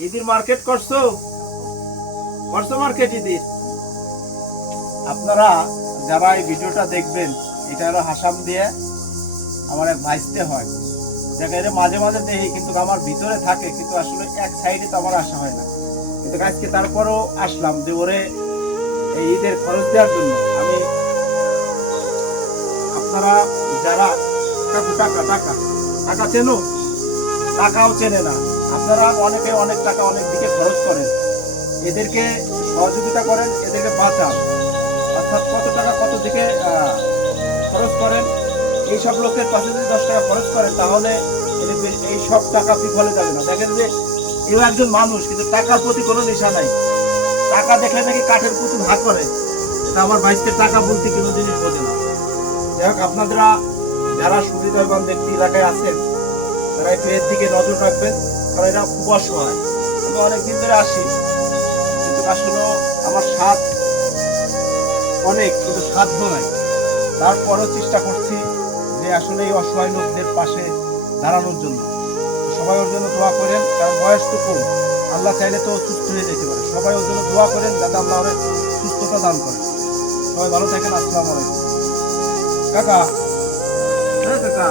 ঈদের মার্কেট করছো মার্কেট ঈদের? আপনারা যারা এই ভিডিওটা দেখবেন, এটা হলো হাসাম দিয়ে আমার এক ভাইস্তে হয়, যাকে মাঝে মাঝে দেখি, কিন্তু আমার ভিতরে থাকে, কিন্তু আসলে এক সাইডে তো আমার আসা হয় না। কিন্তু আজকে তারপরও আসলাম যে ওরে এই ঈদের খরচ দেওয়ার জন্য। আমি আপনারা যারা টাকা টাকা টাকা চেনো, টাকাও চেনে না, আপনারা অনেকে অনেক টাকা অনেক দিকে খরচ করেন, এদেরকে সহযোগিতা করেন, এদেরকে বাঁচান। অর্থাৎ কত টাকা কত দিকে খরচ করেন, এইসব লোকের পাশে যদি 10 টাকা খরচ করেন, তাহলে এই সব টাকা বিফলে যাবে না। দেখেন যে এও একজন মানুষ, কিন্তু টাকার প্রতি কোনো নেশা নাই। টাকা দেখলে নাকি কাঠের পুতুল হাত করে। এটা আমার ভাইস্তে টাকা বলতে কোনো জিনিস বোঝে না। যাই হোক, আপনারা যারা সুবিধাবান ব্যক্তি এলাকায় আছেন, তারা একটু এর দিকে নজর রাখবেন, কারণ এরা খুব অসহায়। আমি অনেকদিন ধরে আসি, কিন্তু আসলে আমার স্বাদ অনেক, কিন্তু সাধ্য নাই। তারপরও চেষ্টা করছি যে আসলে এই অসহায় লোকদের পাশে দাঁড়ানোর জন্য। সবাই ওর জন্য দোয়া করেন, কারণ বয়স তো কম, আল্লাহ চাইলে তো সুস্থ হয়ে যেতে পারে। সবাই ওর জন্য দোয়া করেন যাতে আল্লাহ ওরে সুস্থতা দান করেন। সবাই ভালো থাকেন। আসসালামু আলাইকুম। কাকা, হ্যাঁ কাকা।